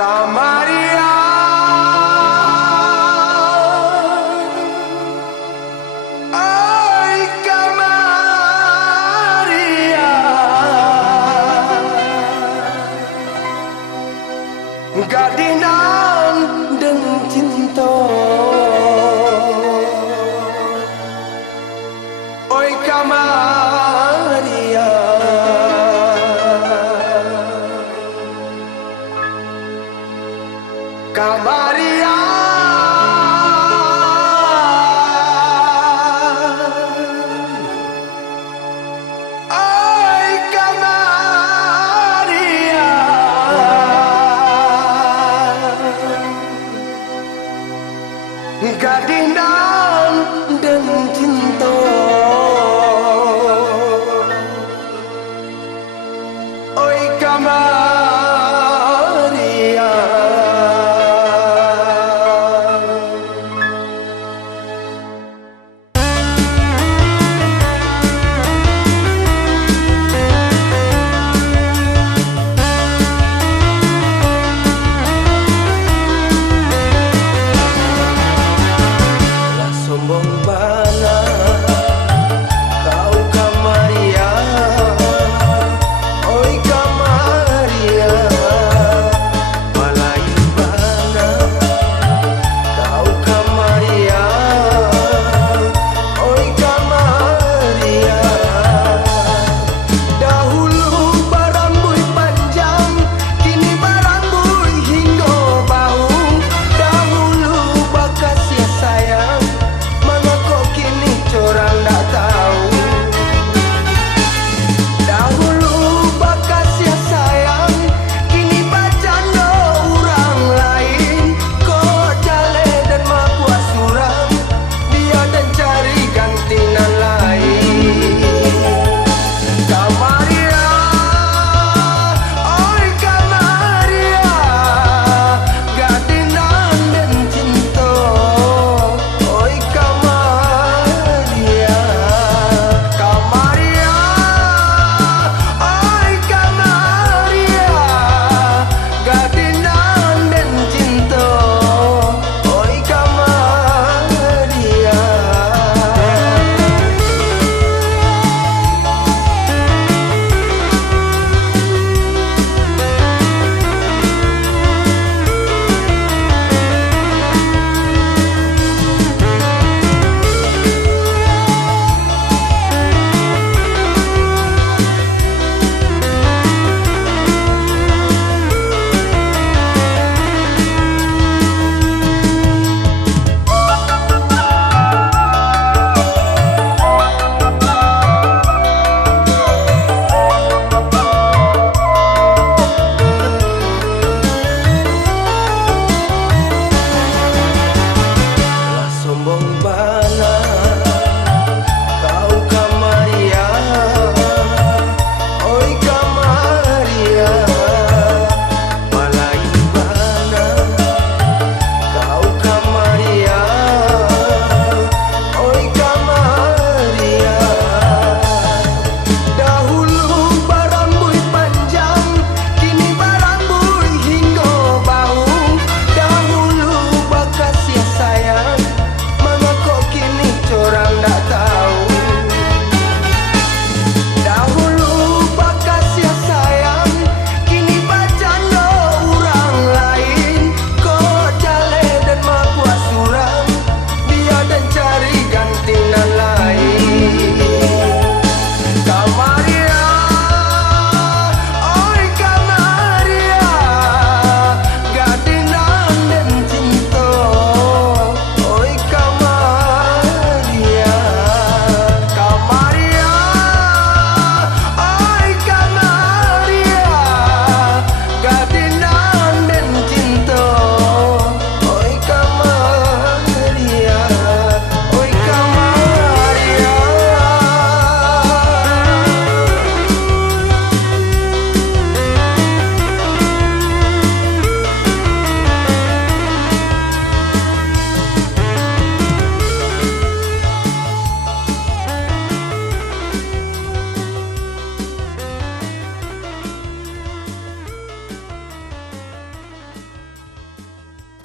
Kamaria, ay Kamaria, gadinan dan cinta, oi Kamaria, Kamaria, ay Kamaria, gadinan dan cinta, oi Kamaria. Sombong bana kau Kamaria, oi Kamaria, balai bana kau Kamaria, oi Kamaria. Dahulu barambui panjang, kini barambui hingga bahu. Dahulu bakas ya sayang, kini corang tak tahu. Dahulu bakas ya sayang, kini bacanda orang lain. Kau jale dan mapuas surang, dia dan cari gantinan lain. Kamaria, oi Kamaria, gadinan dan cinta, oi Kamaria. Kamaria, oi Kamaria, gadinan dan cinta, oi Kamaria. Sombong